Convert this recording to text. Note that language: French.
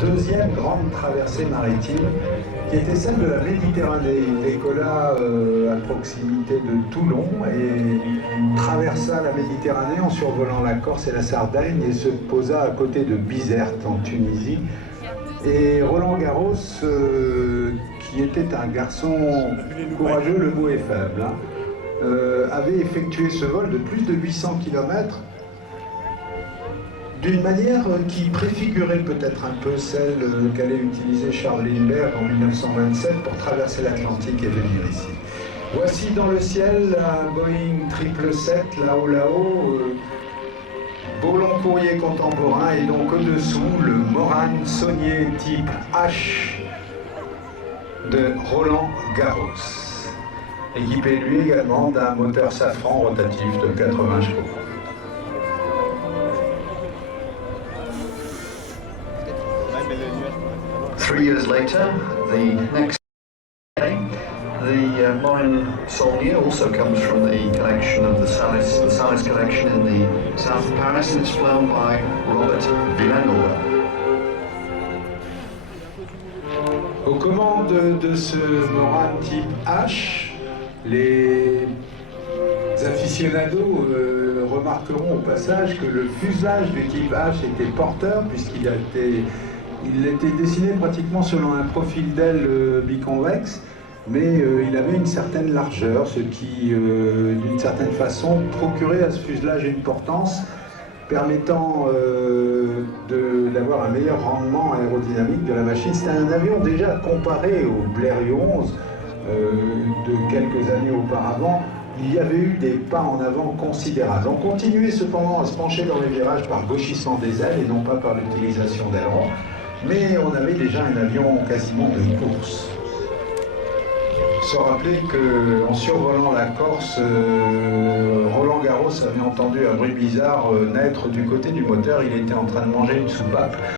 Deuxième grande traversée maritime, qui était celle de la Méditerranée. Il décolla à proximité de Toulon et traversa la Méditerranée en survolant la Corse et la Sardaigne et se posa à côté de Bizerte en Tunisie. Et Roland Garros, qui était un garçon courageux, le mot est faible, hein, avait effectué ce vol de plus de 800 km d'une manière qui préfigurait peut-être un peu celle qu'allait utiliser Charles Lindbergh en 1927 pour traverser l'Atlantique et venir ici. Voici dans le ciel un Boeing 777, là-haut, beau long courrier contemporain, et donc au-dessous le Morane Saulnier type H de Roland Garros, équipé lui également d'un moteur Safran rotatif de 80 chevaux. 3 years later, the next day, the Morane Saulnier also comes from the collection of the Salis collection in the south of Paris, and it's flown by Robert Villeneuve. Aux commandes de ce Morane type H, les aficionados remarqueront au passage que le fuselage du type H était porteur, puisqu'il était dessiné pratiquement selon un profil d'aile biconvexe, mais il avait une certaine largeur, ce qui, d'une certaine façon, procurait à ce fuselage une portance permettant d'avoir un meilleur rendement aérodynamique de la machine. C'était un avion déjà comparé au Blériot 11 de quelques années auparavant. Il y avait eu des pas en avant considérables. On continuait cependant à se pencher dans les virages par gauchissement des ailes et non pas par l'utilisation d'ailerons, mais on avait déjà un avion quasiment de course. Se rappeler qu'en survolant la Corse, Roland Garros avait entendu un bruit bizarre naître du côté du moteur. Il était en train de manger une soupape.